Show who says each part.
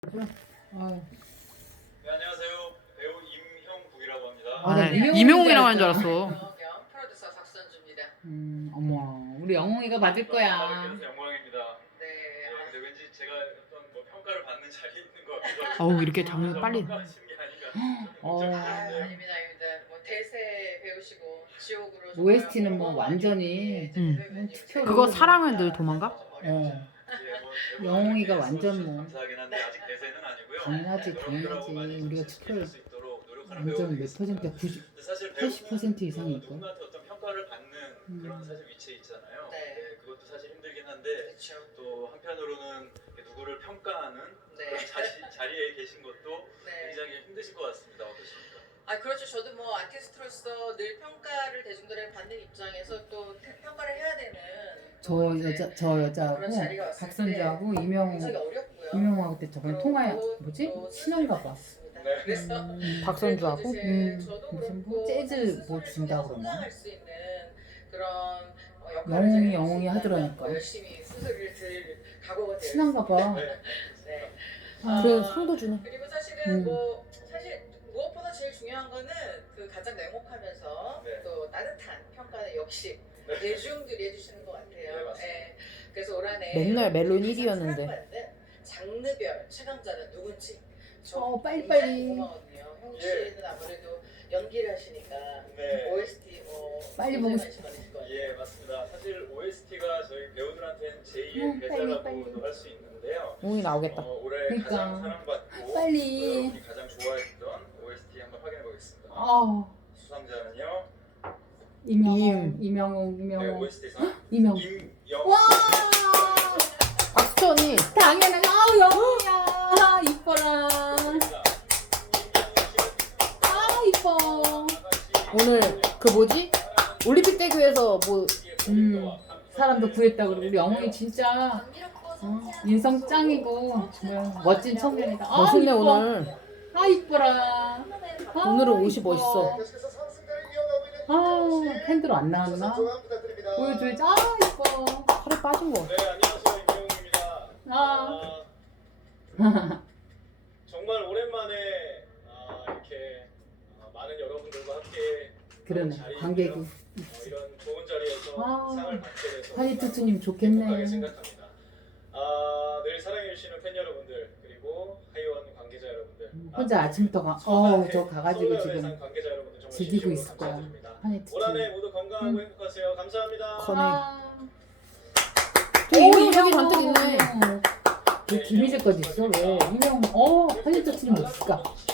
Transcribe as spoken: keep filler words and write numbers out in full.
Speaker 1: 어.
Speaker 2: 네, 안녕하세요. 배우 임형국이라고 합니다.
Speaker 1: 아, 나
Speaker 3: 아,
Speaker 1: 이명웅인
Speaker 3: 이명웅이라고
Speaker 1: 줄
Speaker 3: 하는 줄
Speaker 1: 알았어.
Speaker 3: 알았어.
Speaker 4: 프로듀서 박선주입니다.
Speaker 1: 음, 어머, 우리 영웅이가 맞을 거야.
Speaker 2: 만나뵙게 영광입니다.
Speaker 4: 네.
Speaker 2: 네,
Speaker 4: 아,
Speaker 2: 근데 왠지 제가 어떤 뭐 평가를 받는 자리에 있는 것 같기도 하고.
Speaker 3: 어우, 이렇게 장면 빨리.
Speaker 2: 평가하시는 게 아닌가 좀
Speaker 1: 어.
Speaker 2: 걱정이
Speaker 4: 아,
Speaker 2: 되는데요.
Speaker 4: 아닙니다, 아닙니다. 뭐 대세 배우시고 지옥으로.
Speaker 1: 오에스티는 뭐 완전히
Speaker 3: 음.
Speaker 1: 투표로
Speaker 3: 그거 사랑은 늘 도망가?
Speaker 1: 어,
Speaker 2: 예, 뭐 대부분
Speaker 1: 영웅이가
Speaker 2: 이렇게
Speaker 1: 완전
Speaker 2: 써주셔서
Speaker 1: 뭐.
Speaker 2: 감사하긴 한데 아직 대세는 아니고요.
Speaker 1: 당연하지,
Speaker 2: 여러분들하고 많이
Speaker 1: 당연하지. 우리가
Speaker 2: 좀
Speaker 1: 투표를
Speaker 2: 지킬 수 있도록 노력하는
Speaker 1: 완전 몇
Speaker 2: 배우들이겠습니다.
Speaker 1: 퍼센트야? 구십,
Speaker 2: 근데 사실
Speaker 1: 팔십 퍼센트
Speaker 2: 배우는
Speaker 1: 이상일걸?
Speaker 2: 누군가한테 어떤 평가를 받는
Speaker 1: 음.
Speaker 2: 그런 사실 위치에 있잖아요.
Speaker 4: 네.
Speaker 2: 네, 그것도 사실 힘들긴 한데
Speaker 4: 그렇죠.
Speaker 2: 또 한편으로는 누구를 평가하는
Speaker 4: 네.
Speaker 2: 그런 자시, 자리에 계신 것도
Speaker 4: 네.
Speaker 2: 굉장히 힘드실 것 같습니다. 어떠십니까?
Speaker 4: 아, 그렇죠. 저도 뭐 아티스트로서 늘 평가를 대중들에게 받는 입장에서 또 태- 평가를 해야 되는.
Speaker 1: 저
Speaker 4: 또 이제
Speaker 1: 여자, 저 여자하고
Speaker 4: 그런 자리가 왔을
Speaker 1: 박선주하고
Speaker 4: 굉장히
Speaker 1: 이명웅,
Speaker 4: 어렵고요.
Speaker 1: 이명웅하고 그때 저번에
Speaker 4: 또
Speaker 1: 통화,
Speaker 4: 또
Speaker 1: 뭐지?
Speaker 4: 또
Speaker 1: 친한가 봐.
Speaker 4: 있습니다.
Speaker 2: 네.
Speaker 4: 그래서
Speaker 1: 음,
Speaker 3: 박선주하고?
Speaker 4: 그래도 이제
Speaker 1: 음,
Speaker 4: 저도
Speaker 1: 무슨
Speaker 4: 그렇고
Speaker 1: 뭐 재즈 뭐
Speaker 4: 스스로를
Speaker 1: 준다
Speaker 4: 통해서
Speaker 1: 그러나?
Speaker 4: 성장할 수 있는 그런 어, 역할을
Speaker 1: 영웅이,
Speaker 4: 제가 할수
Speaker 1: 영웅이
Speaker 4: 있다면
Speaker 1: 하더라니까.
Speaker 4: 또 열심히 수술을 들 각오가 되어
Speaker 1: 친한가 봐.
Speaker 2: 네.
Speaker 4: 네.
Speaker 1: 아,
Speaker 3: 그래, 상도 주네.
Speaker 4: 그리고 사실은
Speaker 1: 음.
Speaker 4: 뭐 사실 무엇보다 제일 중요한 거는 그 가장 냉혹하면서
Speaker 2: 네.
Speaker 4: 또 따뜻한 평가는 역시
Speaker 2: 네.
Speaker 4: 대중들이 해주시는 것 같아요.
Speaker 2: 네, 맞습니다.
Speaker 4: 예. 그래서 올 한해
Speaker 3: 맨날 멜론
Speaker 4: 가장
Speaker 3: 일 위였는데.
Speaker 4: 사랑받는 장르별 최강자는 누군지. 저
Speaker 1: 어, 빨리빨리.
Speaker 4: 굉장히 궁금하거든요. 형
Speaker 2: 예.
Speaker 4: 씨는 아무래도 연기를 하시니까
Speaker 2: 네.
Speaker 4: 오에스티 뭐
Speaker 1: 빨리 보고
Speaker 4: 굉장히 관심 많으실 것 같아요.
Speaker 2: 예, 맞습니다. 사실 오에스티가 저희 배우들한테는 제이의
Speaker 1: 음, 빨리,
Speaker 2: 대사라고도 할 수 있는데요.
Speaker 3: 웅이 나오겠다.
Speaker 2: 어, 올해
Speaker 1: 그러니까.
Speaker 2: 가장 사랑받고
Speaker 1: 빨리.
Speaker 2: 또 여러분이 가장 좋아했던 오에스티 한번 확인해 보겠습니다.
Speaker 1: 아,
Speaker 2: 수상자는요.
Speaker 1: 이명웅, 이명웅,
Speaker 2: 네,
Speaker 1: 이명웅,
Speaker 2: 오에스티상
Speaker 1: 이명웅.
Speaker 2: 임영.
Speaker 1: 와!
Speaker 3: 박수천이
Speaker 1: 당연한, 아우, 영웅이야. 이뻐라. 아, 이뻐.
Speaker 3: 오늘 그 뭐지? 올림픽 대교에서 뭐
Speaker 1: 음, 사람도 구했다 그러고 우리 영웅이 진짜 어, 인성 짱이고 정말 멋진 청년이다. 아,
Speaker 3: 멋있네
Speaker 1: 이뻐.
Speaker 3: 오늘.
Speaker 1: 아, 이뻐라. 아,
Speaker 3: 오늘은 옷이
Speaker 1: 이뻐.
Speaker 3: 멋있어.
Speaker 1: 아, 팬들 안 나왔나? 보여줘야지. 아, 이뻐.
Speaker 3: 살이 빠진 거.
Speaker 2: 네, 안녕하세요. 임영웅입니다.
Speaker 1: 아.
Speaker 2: 아, 정말 오랜만에 아, 이렇게 아, 많은 여러분들과 함께
Speaker 1: 그러네.
Speaker 2: 자리인데요.
Speaker 1: 관객이.
Speaker 2: 어, 이런 좋은 자리에서
Speaker 1: 아,
Speaker 2: 상을 받게 돼서
Speaker 1: 하이투투님
Speaker 2: 행복하게
Speaker 1: 좋겠네.
Speaker 2: 생각합니다. 아, 늘 사랑해주시는 팬 여러분들 그리고 하이원 관계자 여러분들
Speaker 1: 혼자 아침부터 가, 어, 저 가가지고 지금
Speaker 2: 관계자 여러분들 정말
Speaker 1: 즐기고
Speaker 2: 진심으로
Speaker 1: 있을 거야.
Speaker 2: 감사드립니다.
Speaker 1: 하이투투.
Speaker 2: 올 한해 모두 건강하고
Speaker 1: 음.
Speaker 2: 행복하세요. 감사합니다.
Speaker 3: 커네.
Speaker 1: 아.
Speaker 3: 저 이명웅 저기 잔뜩 있네.
Speaker 1: 왜 김희재까지 있어? 왜? 이명, 어, 하이투투님 없을까?